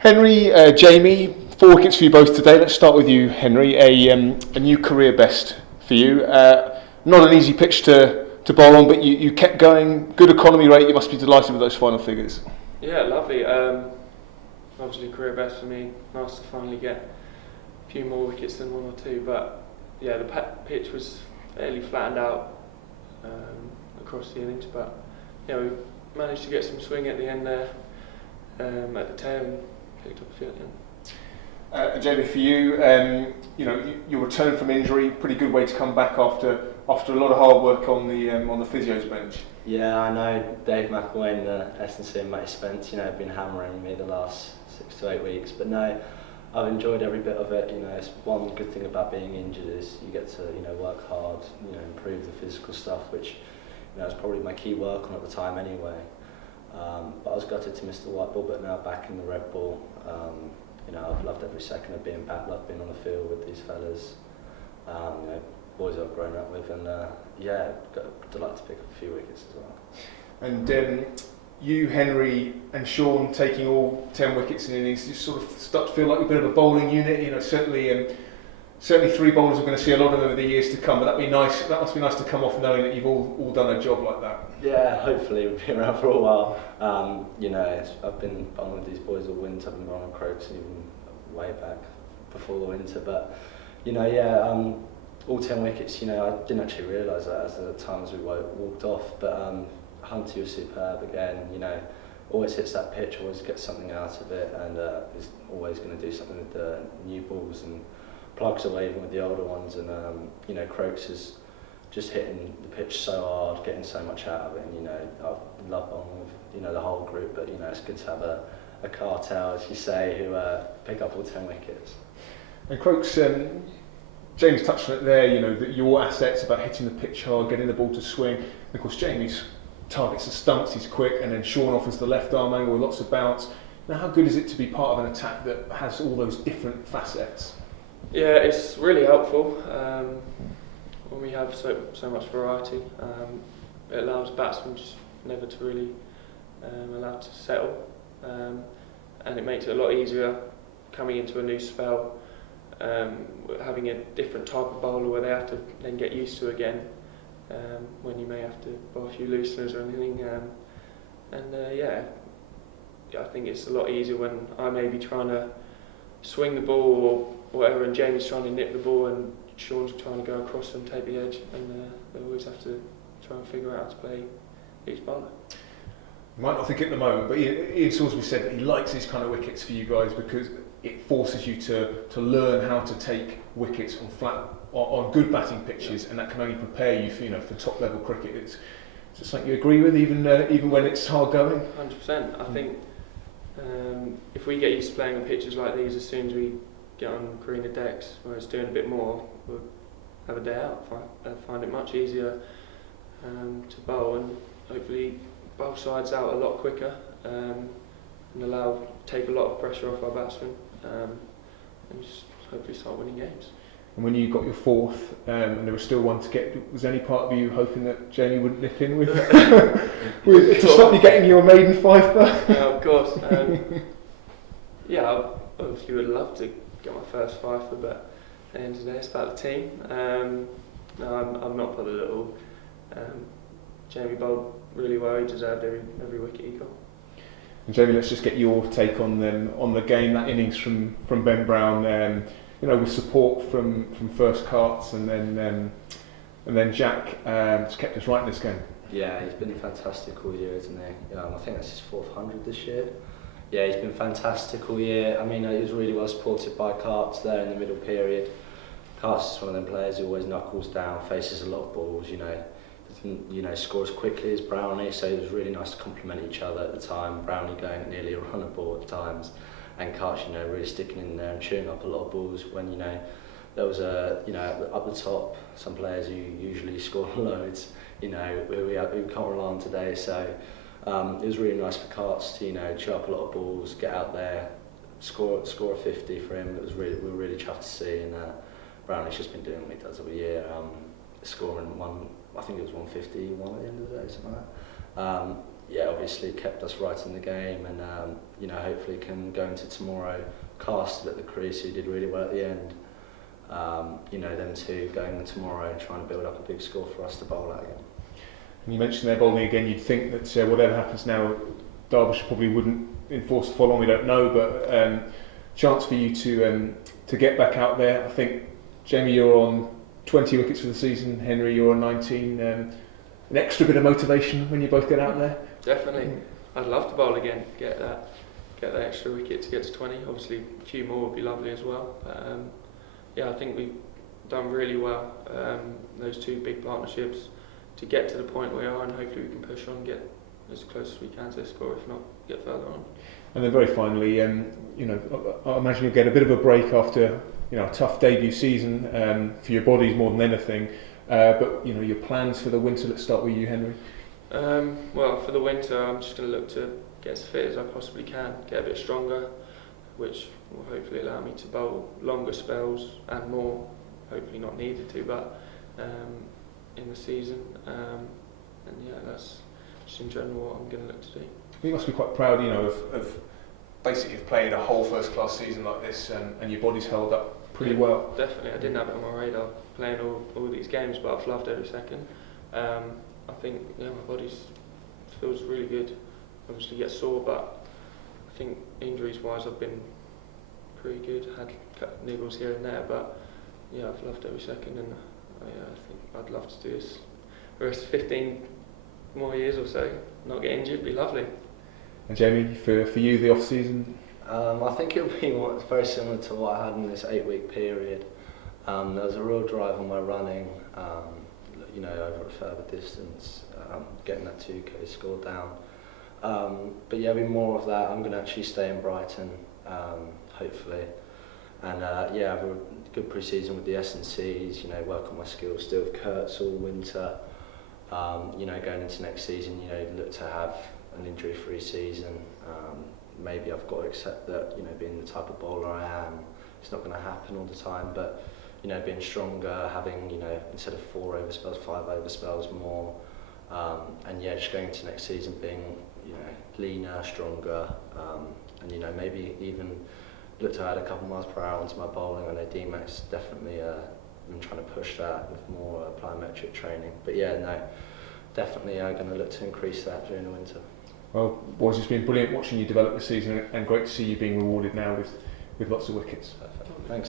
Henry, Jamie, 4 wickets for you both today. Let's start with you, Henry. A new career best for you. Not an easy pitch to bowl on, but you kept going. Good economy rate. You must be delighted with those final figures. Yeah, lovely. Obviously, career best for me. Nice to finally get a few more wickets than 1 or 2. But yeah, the pitch was fairly flattened out across the innings. But yeah, we managed to get some swing at the end there at the tail and picked up a field. Jamie, for you, your return from injury, pretty good way to come back after a lot of hard work on the physio's bench. Yeah, I know Dave McElwain and the S&C and Matty Spence, have been hammering me the last 6 to 8 weeks. But no, I've enjoyed every bit of it. It's one good thing about being injured is you get to work hard, improve the physical stuff, which is probably my key work on at the time anyway. But I was gutted to miss the white ball, but now back in the red ball. I've loved every second of being back, loved being on the field with these fellas, boys I've grown up with, and delighted to pick up a few wickets as well. And you, Henry and Sean taking all 10 wickets in innings, you sort of start to feel like a bit of a bowling unit. Certainly 3 bowlers are going to see a lot of them over the years to come, but that'd be nice. That must be nice to come off knowing that you've all done a job like that. Yeah, hopefully we'll be around for a while. I've been on with these boys all winter. I've been on Crocombe even way back before the winter, but all 10 wickets. I didn't actually realise that as the times we walked off, but Hunty was superb again. Always hits that pitch, always gets something out of it, and is always going to do something with the new balls and plugs away even with the older ones. And Crokes is just hitting the pitch so hard, getting so much out of it. And I love on with the whole group, but it's good to have a cartel, as you say, who pick up all 10 wickets. And Crokes, Jamie's touched on it there. That your assets about hitting the pitch hard, getting the ball to swing. And of course, Jamie's targets the stumps, he's quick, and then Sean offers the left arm angle with lots of bounce. Now, how good is it to be part of an attack that has all those different facets? Yeah, it's really helpful when we have so much variety. It allows batsmen just never to really allow to settle, and it makes it a lot easier coming into a new spell, having a different type of bowler where they have to then get used to again, when you may have to bowl a few looseners or anything. I think it's a lot easier when I may be trying to swing the ball or whatever, and Jamie's trying to nip the ball and Sean's trying to go across and take the edge, and they always have to try and figure out how to play each bowler. You might not think at the moment, but Ian Salisbury said that he likes these kind of wickets for you guys because it forces you to learn how to take wickets on good batting pitches, and that can only prepare you for top level cricket. Is it something you agree with, even when it's hard going? 100%. I think if we get used to playing on pitches like these, as soon as we get on greener decks where it's doing a bit more, we'll have a day out. Find it much easier to bowl, and hopefully bowl sides out a lot quicker, and take a lot of pressure off our batsmen, and just hopefully start winning games. And when you got your 4th, and there was still one to get, was any part of you hoping that Jamie wouldn't nip in with to stop you getting your maiden fifer? Yeah, of course. I obviously would love to get my first fifer, but at the end of the day, it's about the team. No, I'm not bothered at all. Jamie bowled really well. He deserved every wicket he got. And Jamie, let's just get your take on the game, that innings from Ben Brown. With support from first Carts and then Jack, has kept us right in this game. Yeah, he's been fantastic all year, isn't he? I think that's his 4th 100 this year. Yeah, he's been fantastic all year. I mean, he was really well supported by Carts there in the middle period. Carts is one of them players who always knuckles down, faces a lot of balls, doesn't score as quickly as Brownie, so it was really nice to complement each other at the time. Brownie going at nearly a run a ball at times, and Carts, really sticking in there and chewing up a lot of balls when, there was up the top, some players who usually score loads, who can't rely on today. So it was really nice for Carts to, chew up a lot of balls, get out there, score a 50 for him. We were really chuffed to see, and Brownie's just been doing what he does every year, scoring I think it was 151 at the end of the day, something like that. yeah, obviously kept us right in the game, and you know, hopefully can go into tomorrow casted at the crease, who did really well at the end. You know, them two going in tomorrow and trying to build up a big score for us to bowl at again. And you mentioned their bowling again. You'd think that whatever happens now, Derbyshire probably wouldn't enforce the follow on. We don't know, but chance for you to get back out there. I think Jamie, you're on 20 wickets for the season. Henry, you're on 19. An extra bit of motivation when you both get out there. Definitely, I'd love to bowl again. Get that extra wicket to get to 20. Obviously, a few more would be lovely as well. But, yeah, I think we've done really well. Those two big partnerships to get to the point we are, and hopefully we can push on, get as close as we can to the score, if not get further on. And then very finally, you know, I imagine you'll get a bit of a break after, you know, a tough debut season for your bodies more than anything. But you know, your plans for the winter. Let's start with you, Henry. Well, for the winter, I'm just going to look to get as fit as I possibly can, get a bit stronger, which will hopefully allow me to bowl longer spells and more. Hopefully not needed to, but in the season. And yeah, that's just in general what I'm going to look to do. You must be quite proud, you know, of basically playing a whole first-class season like this, and your body's held up pretty well. Definitely, I didn't have it on my radar playing all these games, but I've loved every second. I think my body feels really good. Obviously get sore, but I think injuries-wise I've been pretty good. Had niggles here and there, but yeah, I've loved every second, and I think I'd love to do this the rest of 15 more years or so. Not get injured, be lovely. And Jamie, for you, the off-season? I think it'll be very similar to what I had in this 8-week period. There was a real drive on my running, you know, over a further distance, getting that 2k score down. But yeah, be more of that. I'm going to actually stay in Brighton, hopefully, and yeah, have a good pre-season with the S&Cs. You know, work on my skills still with Kurtz all winter. You know, going into next season, you know, look to have an injury-free season. Maybe I've got to accept that, you know, being the type of bowler I am, it's not going to happen all the time, but you know, being stronger, having, you know, instead of 4 over spells, 5 over spells more, and yeah, just going into next season being, you know, leaner, stronger, and you know, maybe even look to add a couple miles per hour onto my bowling. I know D-Max definitely been trying to push that with more plyometric training, but yeah, no, definitely going to look to increase that during the winter. Well, boys, it's been brilliant watching you develop this season, and great to see you being rewarded now with lots of wickets. Perfect. Thanks.